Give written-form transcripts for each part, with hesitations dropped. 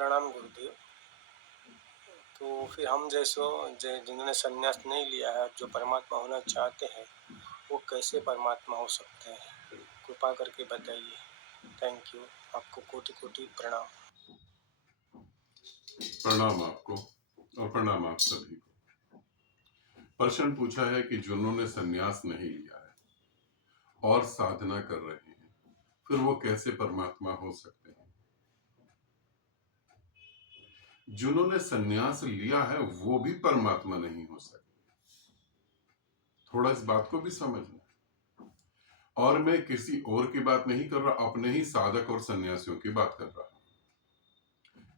प्रणाम गुरुदेव। तो फिर हम जिन्होंने संन्यास नहीं लिया है, जो परमात्मा होना चाहते हैं, वो कैसे परमात्मा हो सकते हैं? कृपा करके बताइए। Thank you. आपको कोटि-कोटि प्रणाम। प्रणाम आपको और प्रणाम आप सभी को। प्रश्न पूछा है कि जिन्होंने संन्यास नहीं लिया है और साधना कर रहे हैं, फिर वो कैसे परमात्मा हो सकते हैं? जिन्होंने संन्यास लिया है वो भी परमात्मा नहीं हो सकते। थोड़ा इस बात को भी समझना। और मैं किसी और की बात नहीं कर रहा, अपने ही साधक और सन्यासियों की बात कर रहा हूं,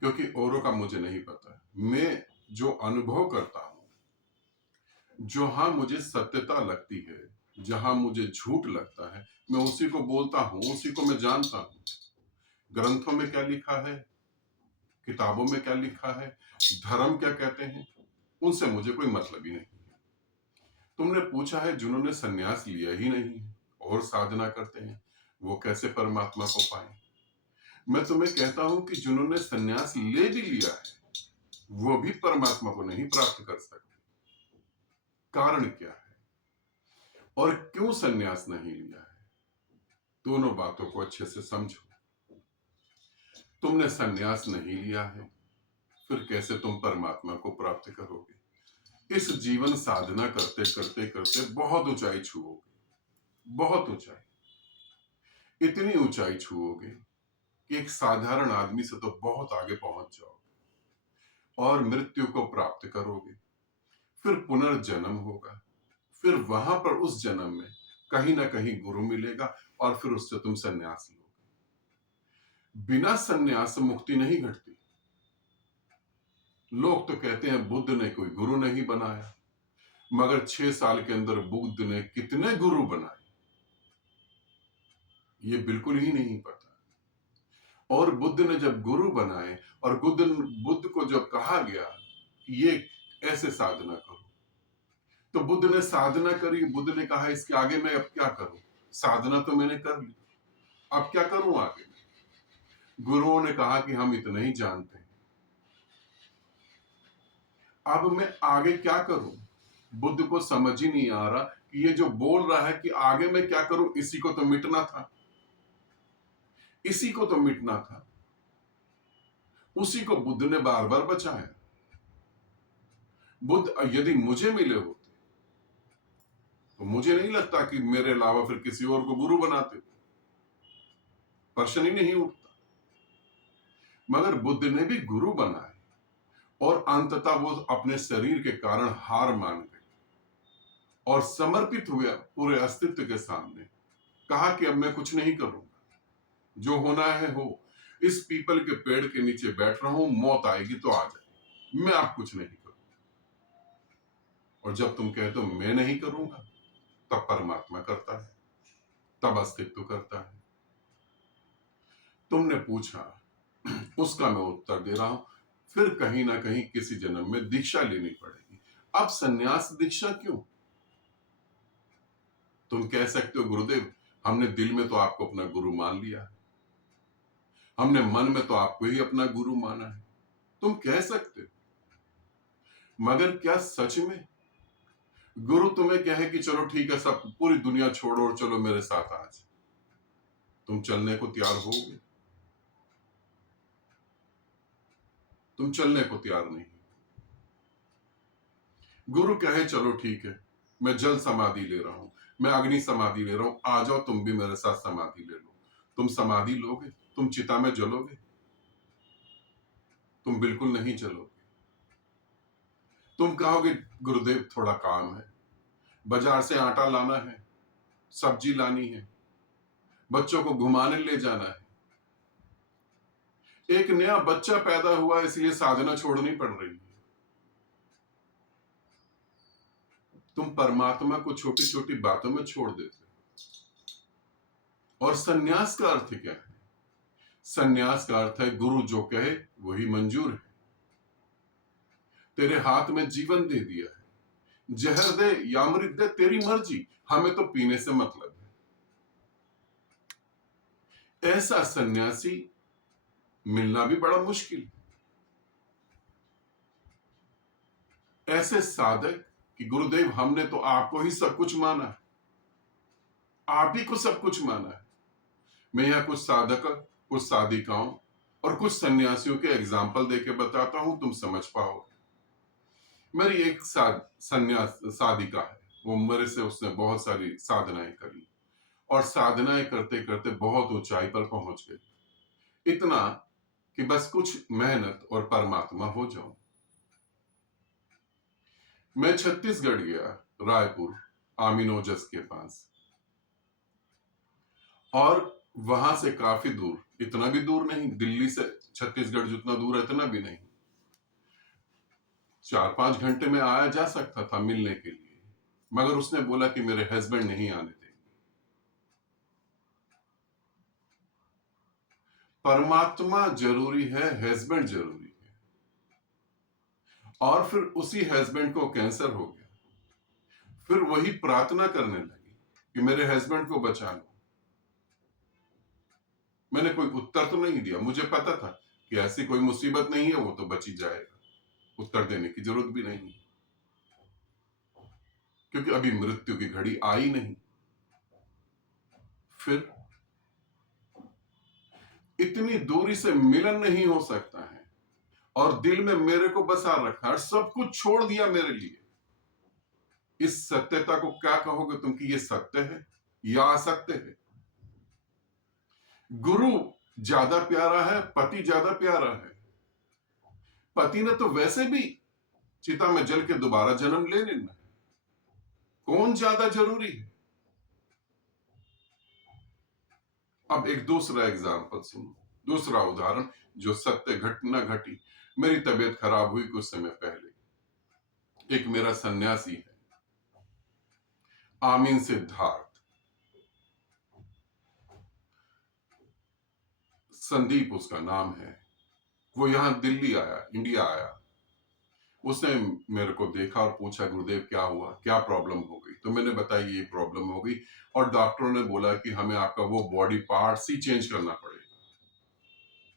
क्योंकि औरों का मुझे नहीं पता। मैं जो अनुभव करता हूं, जहां मुझे सत्यता लगती है, जहां मुझे झूठ लगता है, मैं उसी को बोलता हूं, उसी को मैं जानता हूं। ग्रंथों में क्या लिखा है, किताबों में क्या लिखा है, धर्म क्या कहते हैं, उनसे मुझे कोई मतलब ही नहीं है। तुमने पूछा है जिन्होंने सन्यास लिया ही नहीं है और साधना करते हैं, वो कैसे परमात्मा को पाए? मैं तुम्हें कहता हूं कि जिन्होंने सन्यास ले भी लिया है, वो भी परमात्मा को नहीं प्राप्त कर सकते। कारण क्या है और क्यों सन्यास नहीं लिया है? दोनों बातों को अच्छे से समझो। तुमने सन्यास नहीं लिया है, फिर कैसे तुम परमात्मा को प्राप्त करोगे? इस जीवन साधना करते करते करते बहुत ऊंचाई छुओगे, बहुत ऊंचाई, इतनी ऊंचाई छुओगे कि एक साधारण आदमी से तो बहुत आगे पहुंच जाओगे और मृत्यु को प्राप्त करोगे। फिर पुनर्जन्म होगा, फिर वहां पर उस जन्म में कहीं ना कहीं गुरु मिलेगा और फिर उससे तुम सन्यास लोगे। बिना सन्यास मुक्ति नहीं घटती। लोग तो कहते हैं बुद्ध ने कोई गुरु नहीं बनाया, मगर 6 साल के अंदर बुद्ध ने कितने गुरु बनाए ये बिल्कुल ही नहीं पता। और बुद्ध ने जब गुरु बनाए और बुद्ध को जब कहा गया कि ये ऐसे साधना करो, तो बुद्ध ने साधना करी। बुद्ध ने कहा इसके आगे मैं अब क्या करूं, साधना तो मैंने कर ली, अब क्या करूं आगे? गुरुओं ने कहा कि हम इतना ही जानते हैं, अब मैं आगे क्या करूं? बुद्ध को समझ ही नहीं आ रहा कि ये जो बोल रहा है कि आगे मैं क्या करूं, इसी को तो मिटना था, इसी को तो मिटना था। उसी को बुद्ध ने बार बार बचाया। बुद्ध यदि मुझे मिले होते तो मुझे नहीं लगता कि मेरे अलावा फिर किसी और को गुरु बनाते, प्रश्न ही नहीं उठता। मगर बुद्ध ने भी गुरु बनाए और अंततः वो अपने शरीर के कारण हार मान गए और समर्पित हुए पूरे अस्तित्व के सामने। कहा कि अब मैं कुछ नहीं करूंगा, जो होना है हो। इस पीपल के पेड़ के नीचे बैठ रहा हूं, मौत आएगी तो आ जाएगी, मैं अब कुछ नहीं करूंगा। और जब तुम कहते हो मैं नहीं करूंगा, तब परमात्मा करता है, तब अस्तित्व करता है। तुमने पूछा, उसका मैं उत्तर दे रहा हूं। फिर कहीं ना कहीं किसी जन्म में दीक्षा लेनी पड़ेगी। अब सन्यास दीक्षा क्यों? तुम कह सकते हो गुरुदेव, हमने दिल में तो आपको अपना गुरु मान लिया है, हमने मन में तो आपको ही अपना गुरु माना है। तुम कह सकते हो, मगर क्या सच में गुरु तुम्हें कहे कि चलो ठीक है, सब पूरी दुनिया छोड़ो और चलो मेरे साथ आज, तुम चलने को तैयार होगे? तुम चलने को तैयार नहीं। गुरु कहे चलो ठीक है, मैं जल समाधि ले रहा हूं, मैं अग्नि समाधि ले रहा हूं, आ जाओ तुम भी मेरे साथ समाधि ले लो। तुम समाधि लोगे? तुम चिता में जलोगे? तुम बिल्कुल नहीं जलोगे। तुम कहोगे गुरुदेव थोड़ा काम है, बाजार से आटा लाना है, सब्जी लानी है, बच्चों को घुमाने ले जाना है, एक नया बच्चा पैदा हुआ इसलिए साधना छोड़नी पड़ रही है। तुम परमात्मा को छोटी छोटी बातों में छोड़ देते हो। और सन्यास का अर्थ क्या है? सन्यास का अर्थ है गुरु जो कहे वही मंजूर है। तेरे हाथ में जीवन दे दिया है, जहर दे या अमृत दे तेरी मर्जी, हमें तो पीने से मतलब है। ऐसा सन्यासी मिलना भी बड़ा मुश्किल है। ऐसे साधक कि गुरुदेव हमने तो आपको ही सब कुछ माना है, आप ही को सब कुछ माना है। मैं यहाँ कुछ साधक, कुछ साधिकाओं और कुछ सन्यासियों के एग्जाम्पल देके बताता हूं, तुम समझ पाओगे। मेरी एक सन्यास साधिका है, वो मेरे से उसने बहुत सारी साधनाएं करी और साधनाएं करते करते बहुत ऊंचाई पर पहुंच गई, इतना कि बस कुछ मेहनत और परमात्मा हो जाऊं। मैं छत्तीसगढ़ गया, रायपुर, आमीनोजस के पास, और वहां से काफी दूर, इतना भी दूर नहीं, दिल्ली से छत्तीसगढ़ जितना दूर है इतना भी नहीं, 4-5 घंटे में आया जा सकता था मिलने के लिए, मगर उसने बोला कि मेरे हस्बैंड नहीं आने देंगे। परमात्मा जरूरी है, हस्बैंड जरूरी है। और फिर उसी हस्बैंड को कैंसर हो गया, फिर वही प्रार्थना करने लगी कि मेरे हस्बैंड को बचा लो। मैंने कोई उत्तर तो नहीं दिया, मुझे पता था कि ऐसी कोई मुसीबत नहीं है, वो तो बच ही जाएगा, उत्तर देने की जरूरत भी नहीं, क्योंकि अभी मृत्यु की घड़ी आई नहीं। फिर इतनी दूरी से मिलन नहीं हो सकता है, और दिल में मेरे को बसा रखा है, सब कुछ छोड़ दिया मेरे लिए। इस सत्यता को क्या कहोगे तुम कि ये सत्य है या असत्य है? गुरु ज्यादा प्यारा है, पति ज्यादा प्यारा है? पति ने तो वैसे भी चिता में जल के दोबारा जन्म ले लेना, कौन ज्यादा जरूरी है? अब एक दूसरा एग्जाम्पल सुनो, दूसरा उदाहरण जो सत्य घटना घटी। मेरी तबीयत खराब हुई कुछ समय पहले। एक मेरा सन्यासी है, आमीन सिद्धार्थ, संदीप उसका नाम है। वो यहां दिल्ली आया, इंडिया आया। उसने मेरे को देखा और पूछा, गुरुदेव क्या हुआ, क्या प्रॉब्लम हो गई? तो मैंने बताया ये प्रॉब्लम हो गई, और डॉक्टरों ने बोला कि हमें आपका वो बॉडी पार्ट्स ही चेंज करना पड़ेगा,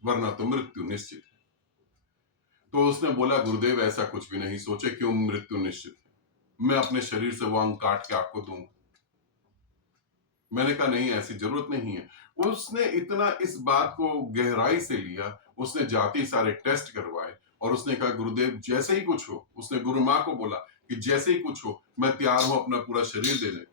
वरना तो मृत्यु निश्चित है। तो उसने बोला, गुरुदेव ऐसा कुछ भी नहीं सोचे, क्यों मृत्यु निश्चित है? मैं अपने शरीर से वो अंग काट के आपको दूंगा। मैंने कहा नहीं, ऐसी जरूरत नहीं है। उसने इतना इस बात को गहराई से लिया, उसने जाति सारे टेस्ट करवाए, और उसने कहा गुरुदेव जैसे ही कुछ हो, उसने गुरु माँ को बोला कि जैसे ही कुछ हो मैं तैयार हूं अपना पूरा शरीर देने को,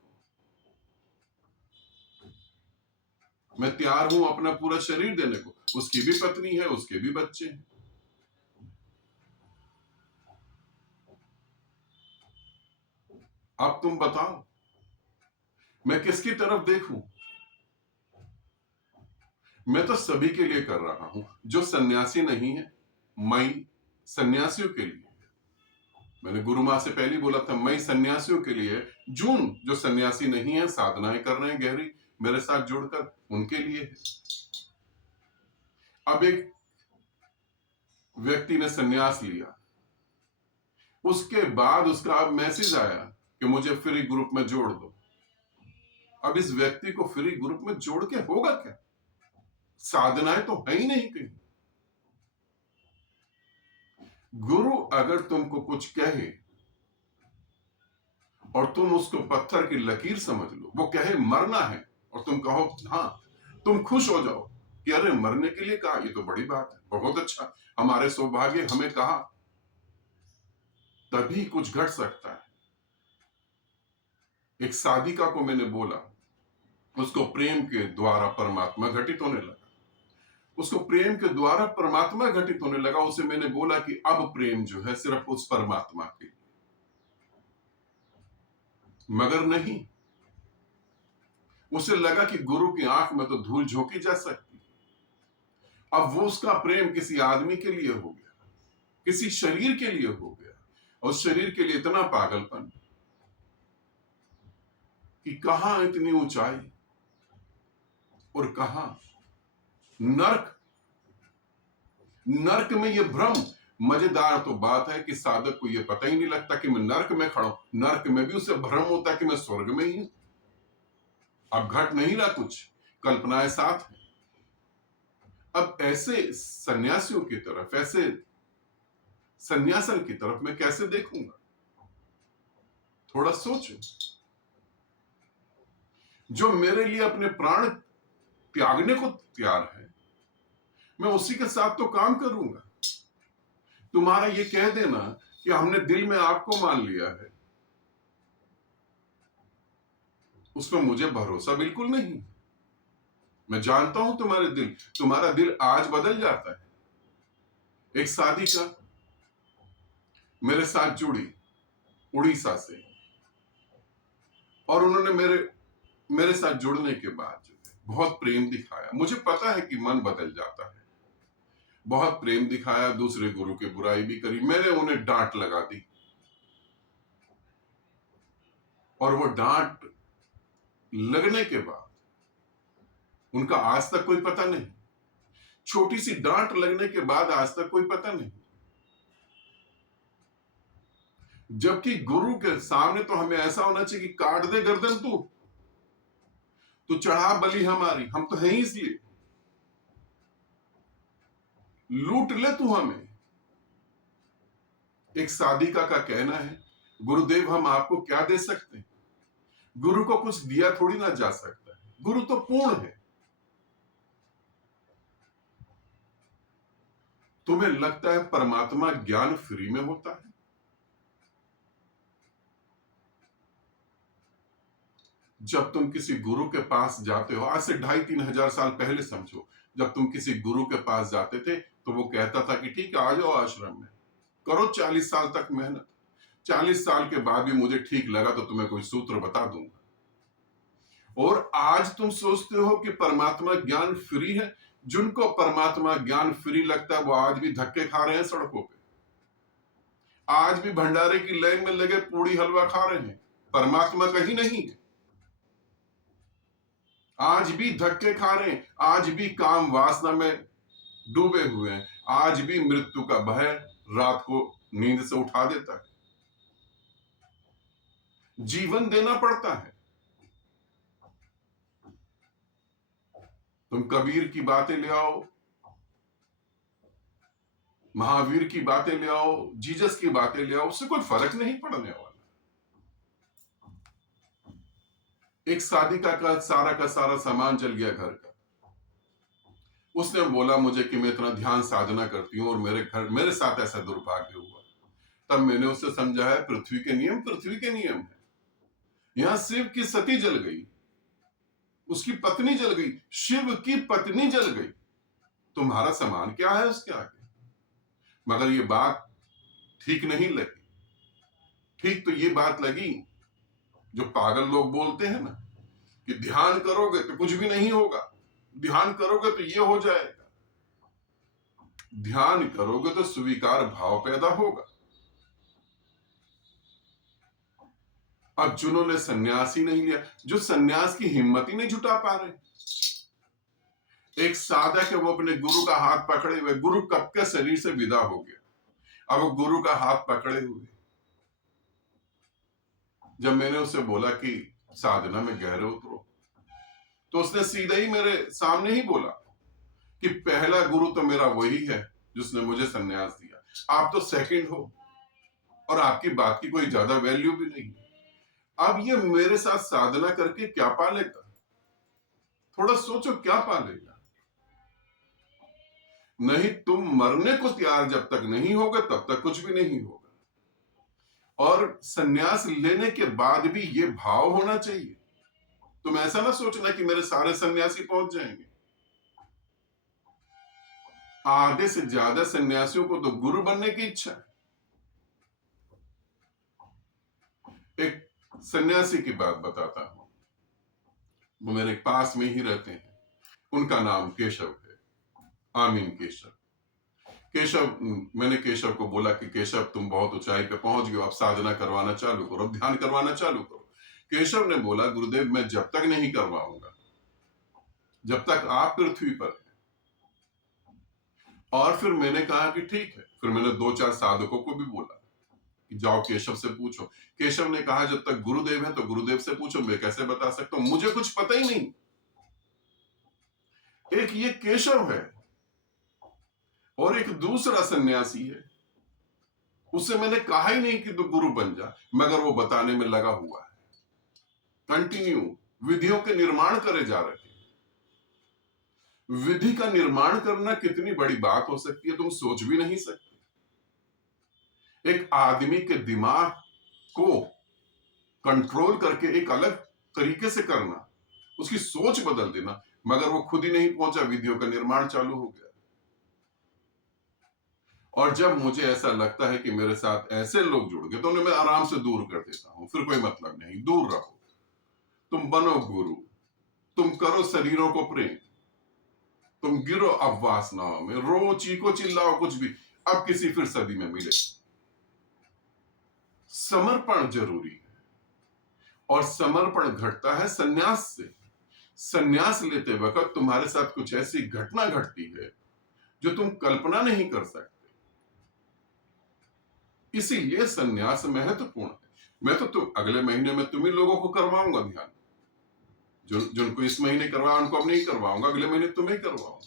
मैं तैयार हूं अपना पूरा शरीर देने को। उसकी भी पत्नी है, उसके भी बच्चे हैं। अब तुम बताओ मैं किसकी तरफ देखूं? मैं तो सभी के लिए कर रहा हूं, जो सन्यासी नहीं है मैं सन्यासियों के लिए। मैंने गुरु माँ से पहले बोला था, मैं सन्यासियों के लिए, जून जो सन्यासी नहीं है, साधनाएं कर रहे हैं गहरी मेरे साथ जुड़कर, उनके लिए है। अब एक व्यक्ति ने सन्यास लिया, उसके बाद उसका अब मैसेज आया कि मुझे फ्री ग्रुप में जोड़ दो। अब इस व्यक्ति को फ्री ग्रुप में जोड़ के होगा क्या? साधनाएं तो है ही नहीं कहीं। गुरु अगर तुमको कुछ कहे और तुम उसको पत्थर की लकीर समझ लो, वो कहे मरना है और तुम कहो हाँ, तुम खुश हो जाओ कि अरे मरने के लिए कहा, ये तो बड़ी बात है, बहुत अच्छा, हमारे सौभाग्य, हमें कहा, तभी कुछ घट सकता है। एक साधिका को मैंने बोला, उसको प्रेम के द्वारा परमात्मा घटित होने लगा, उसको प्रेम के द्वारा परमात्मा घटित होने लगा। उसे मैंने बोला कि अब प्रेम जो है सिर्फ उस परमात्मा के लिए, मगर नहीं। उसे लगा कि गुरु की आंख में तो धूल झोंकी जा सकती। अब वो उसका प्रेम किसी आदमी के लिए हो गया, किसी शरीर के लिए हो गया, और शरीर के लिए इतना पागलपन कि कहां इतनी ऊंचाई और कहां नर्क। नर्क में ये भ्रम। मजेदार तो बात है कि साधक को ये पता ही नहीं लगता कि मैं नर्क में खड़ा हूं। नर्क में भी उसे भ्रम होता है कि मैं स्वर्ग में ही हूं। अब घट नहीं रहा कुछ, कल्पनाएं साथ है। अब ऐसे सन्यासियों की तरफ, ऐसे सन्यासन की तरफ मैं कैसे देखूंगा? थोड़ा सोचो। जो मेरे लिए अपने प्राण त्यागने को तैयार है, मैं उसी के साथ तो काम करूंगा। तुम्हारा ये कह देना कि हमने दिल में आपको मान लिया है, उसमें मुझे भरोसा बिल्कुल नहीं। मैं जानता हूं तुम्हारा दिल आज बदल जाता है। एक साधिका मेरे साथ जुड़ी उड़ीसा से, और उन्होंने मेरे साथ जुड़ने के बाद जो है बहुत प्रेम दिखाया। मुझे पता है कि मन बदल जाता है। बहुत प्रेम दिखाया, दूसरे गुरु की बुराई भी करी, मैंने उन्हें डांट लगा दी, और वो डांट लगने के बाद उनका आज तक कोई पता नहीं। छोटी सी डांट लगने के बाद आज तक कोई पता नहीं। जबकि गुरु के सामने तो हमें ऐसा होना चाहिए कि काट दे गर्दन तू चढ़ा बलि हमारी, हम तो हैं ही इसलिए, लूट ले तू हमें। एक साधिका का कहना है, गुरुदेव हम आपको क्या दे सकते हैं? गुरु को कुछ दिया थोड़ी ना जा सकता है, गुरु तो पूर्ण है। तुम्हें लगता है परमात्मा ज्ञान फ्री में होता है? जब तुम किसी गुरु के पास जाते हो, आज से 2500-3000 साल पहले समझो, जब तुम किसी गुरु के पास जाते थे तो वो कहता था कि ठीक है आ जाओ आश्रम में, करो 40 साल तक मेहनत, 40 साल के बाद भी मुझे ठीक लगा तो तुम्हें कोई सूत्र बता दूंगा। और आज तुम सोचते हो कि परमात्मा ज्ञान फ्री है। जिनको परमात्मा ज्ञान फ्री लगता है वो आज भी धक्के खा रहे हैं सड़कों पे, आज भी भंडारे की लाइन में लगे पूड़ी हलवा खा रहे हैं। परमात्मा कहीं नहीं है, आज भी धक्के खा रहे हैं, आज भी काम वासना में डूबे हुए हैं, आज भी मृत्यु का भय रात को नींद से उठा देता है। जीवन देना पड़ता है। तुम कबीर की बातें ले आओ, महावीर की बातें ले आओ, जीसस की बातें ले आओ, उससे कोई फर्क नहीं पड़ने वाला। एक साधिका का सारा सामान जल गया घर का। उसने बोला मुझे कि मैं इतना ध्यान साधना करती हूं और मेरे साथ ऐसा दुर्भाग्य हुआ। तब मैंने उसे समझाया पृथ्वी के नियम है। यहां शिव की सती जल गई, उसकी पत्नी जल गई, शिव की पत्नी जल गई, तुम्हारा सामान क्या है उसके आगे? मगर ये बात ठीक नहीं लगी। ठीक तो ये बात लगी जो पागल लोग बोलते हैं ना कि ध्यान करोगे तो कुछ भी नहीं होगा, ध्यान करोगे तो ये हो जाएगा, ध्यान करोगे तो स्वीकार भाव पैदा होगा। अब जिन्होंने सन्यास ही नहीं लिया, जो सन्यास की हिम्मत ही नहीं जुटा पा रहे, एक साधक है वो अपने गुरु का हाथ पकड़े हुए, गुरु कब के शरीर से विदा हो गया, अब वो गुरु का हाथ पकड़े हुए। जब मैंने उसे बोला कि साधना में गहरे उतरो, तो उसने सीधे ही मेरे सामने ही बोला कि पहला गुरु तो मेरा वही है जिसने मुझे सन्यास दिया, आप तो सेकंड हो और आपकी बात की कोई ज्यादा वैल्यू भी नहीं। अब ये मेरे साथ साधना करके क्या पालेगा? थोड़ा सोचो क्या पालेगा? नहीं, तुम मरने को तैयार जब तक नहीं होगे तब तक कुछ भी नहीं होगा। और सन्यास लेने के बाद भी ये भाव होना चाहिए। तुम ऐसा ना सोचना कि मेरे सारे सन्यासी पहुंच जाएंगे। आधे से ज्यादा सन्यासियों को तो गुरु बनने की इच्छा है। एक सन्यासी की बात बताता हूं, वो मेरे पास में ही रहते हैं। उनका नाम केशव है, आमीन केशव। मैंने केशव को बोला कि केशव तुम बहुत ऊंचाई पे पहुंच गए, अब साधना करवाना चालू करो, ध्यान करवाना चालू करो। केशव ने बोला गुरुदेव मैं जब तक नहीं करवाऊंगा जब तक आप पृथ्वी पर हैं। और फिर मैंने कहा कि ठीक है। फिर मैंने 2-4 साधकों को भी बोला कि जाओ केशव से पूछो। केशव ने कहा जब तक गुरुदेव है तो गुरुदेव से पूछो, मैं कैसे बता सकता हूं, मुझे कुछ पता ही नहीं। एक ये केशव है और एक दूसरा सन्यासी है उससे मैंने कहा ही नहीं कि तू गुरु बन जा, मगर वो बताने में लगा हुआ है। कंटिन्यू विधियों के निर्माण करे जा रहे हैं। विधि का निर्माण करना कितनी बड़ी बात हो सकती है, तुम सोच भी नहीं सकते। एक आदमी के दिमाग को कंट्रोल करके एक अलग तरीके से करना, उसकी सोच बदल देना, मगर वो खुद ही नहीं पहुंचा, विधियों का निर्माण चालू हो गया। और जब मुझे ऐसा लगता है कि मेरे साथ ऐसे लोग जुड़ गए तो उन्हें मैं आराम से दूर कर देता हूं, फिर कोई मतलब नहीं, दूर रहो। तुम बनो गुरु, तुम करो शरीरों को प्रेम, तुम गिरो अब वासनाओं में, रो चीखो चिल्लाओ कुछ भी, अब किसी फिर सदी में मिले। समर्पण जरूरी है, और समर्पण घटता है संन्यास से। संन्यास लेते वक्त तुम्हारे साथ कुछ ऐसी घटना घटती है जो तुम कल्पना नहीं कर सकते। इसीलिए संन्यास महत्वपूर्ण है। मैं तो तुम अगले महीने में तुम ही लोगों को करवाऊंगा ध्यान, जिनको इस महीने करवाया उनको अब नहीं करवाऊंगा, अगले महीने तुम्हें करवाऊंगा।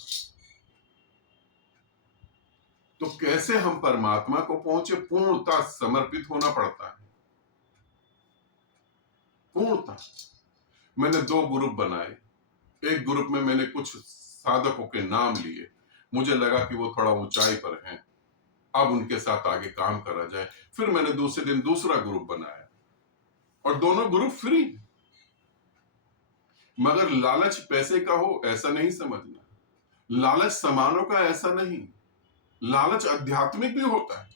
तो कैसे हम परमात्मा को पहुंचे? पूर्णता समर्पित होना पड़ता है, पूर्णता। मैंने 2 ग्रुप बनाए। एक ग्रुप में मैंने कुछ साधकों के नाम लिए, मुझे लगा कि वो थोड़ा ऊंचाई पर हैं, अब उनके साथ आगे काम करा जाए। फिर मैंने दूसरे दिन दूसरा ग्रुप बनाया, और दोनों ग्रुप फ्री। मगर लालच पैसे का हो ऐसा नहीं समझना, लालच सामानों का ऐसा नहीं, लालच आध्यात्मिक भी होता है।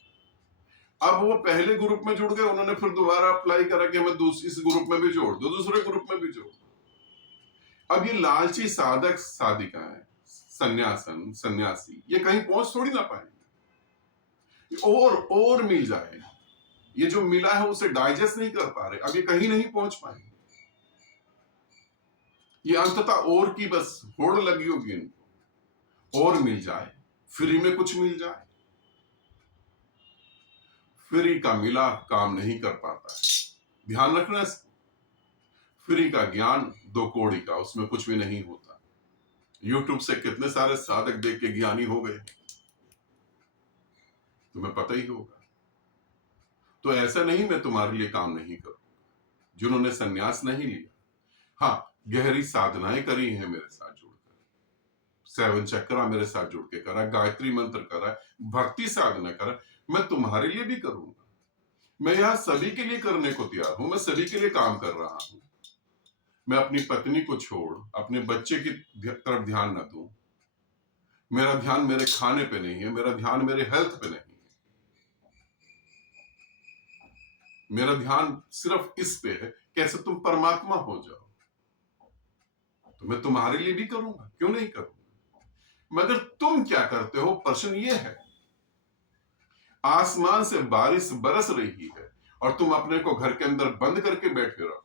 अब वो पहले ग्रुप में जुड़ गए, उन्होंने फिर दोबारा अप्लाई करा कि हमें इस ग्रुप में भी जोड़ दो, दूसरे ग्रुप में भी जोड़ दो। अब ये लालची साधक साधिकाएं, सन्यासन सन्यासी, ये कहीं पहुंच थोड़ी ना पाएंगे, और मिल जाए। ये जो मिला है उसे डाइजेस्ट नहीं कर पा रहे, अब ये कहीं नहीं पहुंच पाएंगे। ये अंततः और की बस होड़ लगी होगी इनको, और मिल जाए, फ्री में कुछ मिल जाए। फ्री का मिला काम नहीं कर पाता है, ध्यान रखना इसको। फ्री का ज्ञान 2 कौड़ी का, उसमें कुछ भी नहीं होता। YouTube से कितने सारे साधक देख के ज्ञानी हो गए, तुम्हें पता ही होगा। तो ऐसा नहीं मैं तुम्हारे लिए काम नहीं करूंगा जिन्होंने संन्यास नहीं लिया। हाँ, गहरी साधनाएं करी हैं मेरे साथ जुड़कर, 7 चक्रा मेरे साथ जुड़ के करा, गायत्री मंत्र करा, भक्ति साधना करा, मैं तुम्हारे लिए भी करूंगा। मैं यहां सभी के लिए करने को तैयार हूं, मैं सभी के लिए काम कर रहा हूं। मैं अपनी पत्नी को छोड़ अपने बच्चे की तरफ ध्यान न दूं। मेरा ध्यान मेरे खाने पे नहीं है, मेरा ध्यान मेरे हेल्थ पे नहीं है, मेरा ध्यान सिर्फ इस पे है कैसे तुम परमात्मा हो जाओ। तो मैं तुम्हारे लिए भी करूंगा, क्यों नहीं करूंगा। मगर तुम क्या करते हो, प्रश्न ये है। आसमान से बारिश बरस रही है और तुम अपने को घर के अंदर बंद करके बैठे रहो,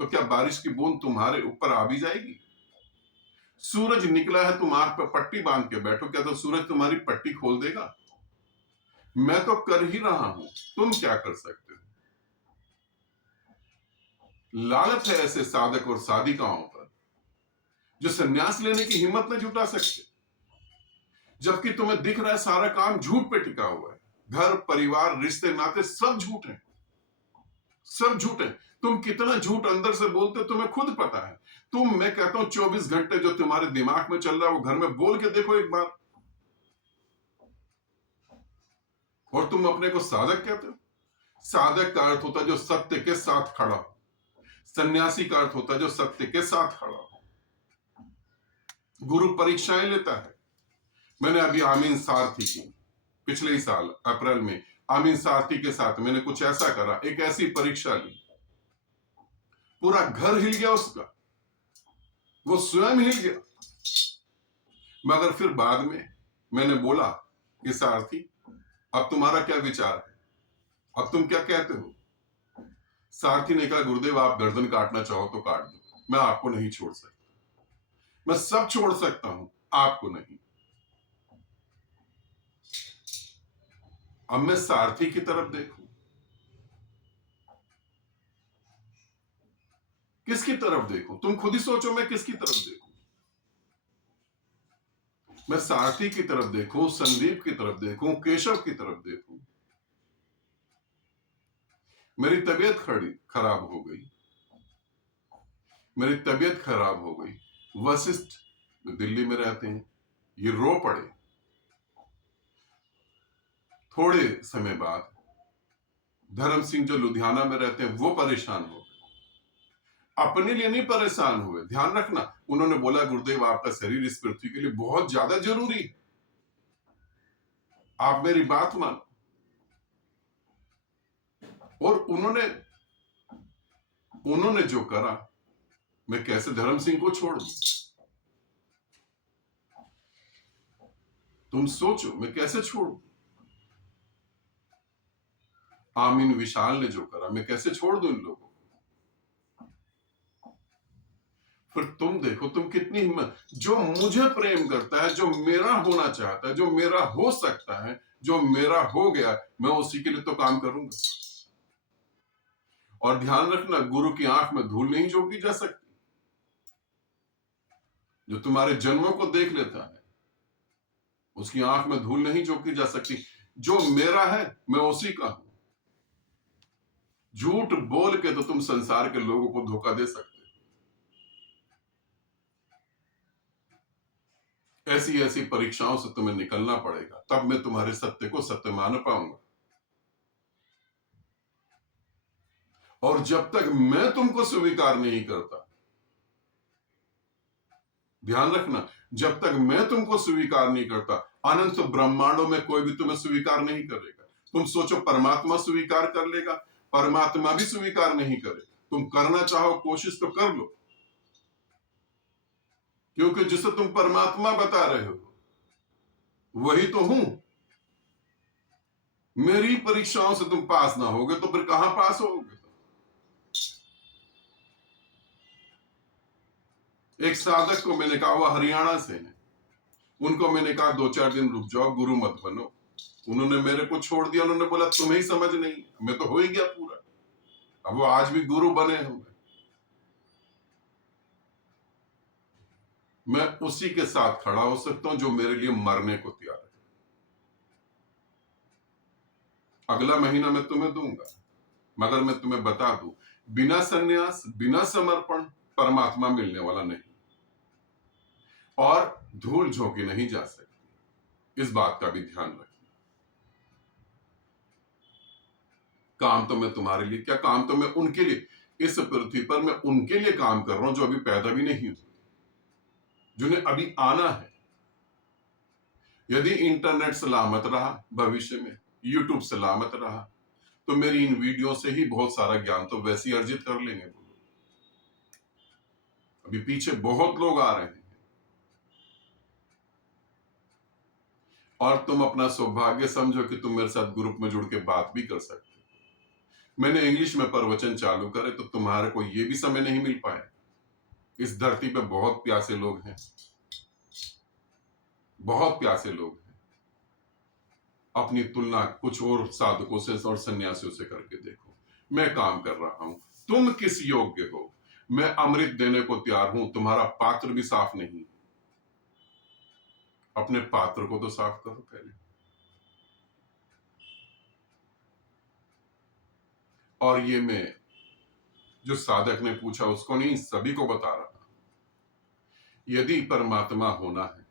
तो क्या बारिश की बूंद तुम्हारे ऊपर आ भी जाएगी? सूरज निकला है, तुम आंख पर पट्टी बांध के बैठो, क्या तो सूरज तुम्हारी पट्टी खोल देगा? मैं तो कर ही रहा हूं, तुम क्या कर सकते हो? लालच है ऐसे साधक और साधिकाओं पर जो संन्यास लेने की हिम्मत न जुटा सकते, जबकि तुम्हें दिख रहा है सारा काम झूठ पे टिका हुआ है। घर परिवार रिश्ते नाते सब झूठ है, सब झूठ है। तुम कितना झूठ अंदर से बोलते तुम्हें खुद पता है। मैं कहता हूं 24 घंटे जो तुम्हारे दिमाग में चल रहा है वो घर में बोल के देखो एक बार। और तुम अपने को साधक कहते हो। साधक का अर्थ होता है जो सत्य के साथ खड़ा हो, सन्यासी का अर्थ होता है जो सत्य के साथ खड़ा हो। गुरु परीक्षाएं लेता है। मैंने अभी आमीन सारथी की, पिछले ही साल अप्रैल में आमीन सारथी के साथ मैंने कुछ ऐसा करा, एक ऐसी परीक्षा ली, पूरा घर हिल गया उसका, वो स्वयं हिल गया। मगर फिर बाद में मैंने बोला कि सारथी अब तुम्हारा क्या विचार है, अब तुम क्या कहते हो? सारथी ने कहा गुरुदेव आप गर्दन काटना चाहो तो काट दो, मैं आपको नहीं छोड़ सकता। मैं सब छोड़ सकता हूं, आपको नहीं। अब मैं सारथी की तरफ देखूं, किसकी तरफ देखूं? तुम खुद ही सोचो, मैं किसकी तरफ देखूं? मैं सारथी की तरफ देखूं, संदीप की तरफ देखूं, केशव की तरफ देखूं? मेरी तबीयत खराब हो गई, मेरी तबीयत खराब हो गई। वशिष्ठ दिल्ली में रहते हैं, ये रो पड़े। थोड़े समय बाद धर्म सिंह जो लुधियाना में रहते हैं वो परेशान हो गए। अपने लिए नहीं परेशान हुए, ध्यान रखना। उन्होंने बोला गुरुदेव आपका शरीर इस पृथ्वी के लिए बहुत ज्यादा जरूरी है, आप मेरी बात मानो। और उन्होंने जो करा, मैं कैसे धर्म सिंह को छोड़ दूं? तुम सोचो, मैं कैसे छोड़ू? आमीन विशाल ने जो करा, मैं कैसे छोड़ दूं इन लोगों को? फिर तुम देखो, तुम कितनी हिम्मत। जो मुझे प्रेम करता है, जो मेरा होना चाहता है, जो मेरा हो सकता है, जो मेरा हो गया, मैं उसी के लिए तो काम करूंगा। और ध्यान रखना, गुरु की आंख में धूल नहीं झोंकी जा सकती। जो तुम्हारे जन्मों को देख लेता है, उसकी आंख में धूल नहीं झोंकी जा सकती। जो मेरा है, मैं उसी का हूं। झूठ बोल के तो तुम संसार के लोगों को धोखा दे सकते। ऐसी ऐसी परीक्षाओं से तुम्हें निकलना पड़ेगा, तब मैं तुम्हारे सत्य को सत्य मान पाऊंगा। और जब तक मैं तुमको स्वीकार नहीं करता, ध्यान रखना, जब तक मैं तुमको स्वीकार नहीं करता, अनंत ब्रह्मांडों में कोई भी तुम्हें स्वीकार नहीं करेगा। तुम सोचो परमात्मा स्वीकार कर लेगा, परमात्मा भी स्वीकार नहीं करेगा। तुम करना चाहो कोशिश तो कर लो, क्योंकि जिसे तुम परमात्मा बता रहे हो वही तो हूं। मेरी परीक्षाओं से तुम पास ना होगे तो फिर कहां पास होगे? एक साधक को मैंने कहा, वह हरियाणा से है, उनको मैंने कहा 2-4 दिन रुक जाओ, गुरु मत बनो। उन्होंने मेरे को छोड़ दिया। उन्होंने बोला तुम्हें ही समझ नहीं, मैं तो हो ही गया पूरा। अब वो आज भी गुरु बने हुए। मैं उसी के साथ खड़ा हो सकता हूं जो मेरे लिए मरने को तैयार है। अगला महीना मैं तुम्हें दूंगा, मगर मैं तुम्हें बता दूं, बिना संन्यास, बिना समर्पण परमात्मा मिलने वाला नहीं, और धूल झोंकी नहीं जा सकती। इस बात का भी ध्यान रखना। काम तो मैं तुम्हारे लिए क्या, काम तो मैं उनके लिए, इस पृथ्वी पर मैं उनके लिए काम कर रहा हूं जो अभी पैदा भी नहीं हुए, जिन्हें अभी आना है। यदि इंटरनेट सलामत रहा, भविष्य में यूट्यूब सलामत रहा, तो मेरी इन वीडियो से ही बहुत सारा ज्ञान तो वैसे ही अर्जित कर लेंगे। अभी पीछे बहुत लोग आ रहे हैं, और तुम अपना सौभाग्य समझो कि तुम मेरे साथ ग्रुप में जुड़ के बात भी कर सकते हो। मैंने इंग्लिश में प्रवचन चालू करे तो तुम्हारे को ये भी समय नहीं मिल पाया। इस धरती पे बहुत प्यासे लोग हैं, बहुत प्यासे लोग हैं। अपनी तुलना कुछ और साधकों से और सन्यासियों से करके देखो। मैं काम कर रहा हूं, तुम किस योग्य हो? मैं अमृत देने को तैयार हूं, तुम्हारा पात्र भी साफ नहीं। अपने पात्र को तो साफ करो पहले। और ये मैं जो साधक ने पूछा उसको नहीं, सभी को बता रहा। यदि परमात्मा होना है,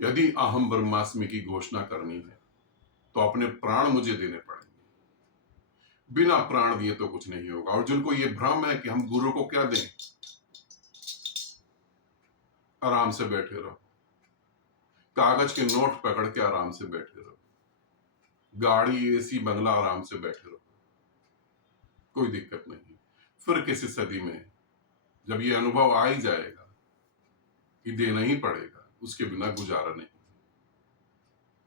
यदि अहम ब्रह्मास्मि की घोषणा करनी है, तो अपने प्राण मुझे देने पड़ेंगे। बिना प्राण दिए तो कुछ नहीं होगा। और जिनको ये भ्रम है कि हम गुरु को क्या दें, आराम से बैठे रहो, कागज के नोट पकड़ के आराम से बैठे रहो, गाड़ी एसी बंगला आराम से बैठे रहो, कोई दिक्कत नहीं। फिर किसी सदी में जब ये अनुभव आ ही जाएगा कि देना ही पड़ेगा, उसके बिना गुजारा नहीं,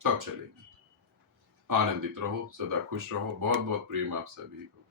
तब चलेगी। आनंदित रहो, सदा खुश रहो। बहुत बहुत प्रेम आप सभी को।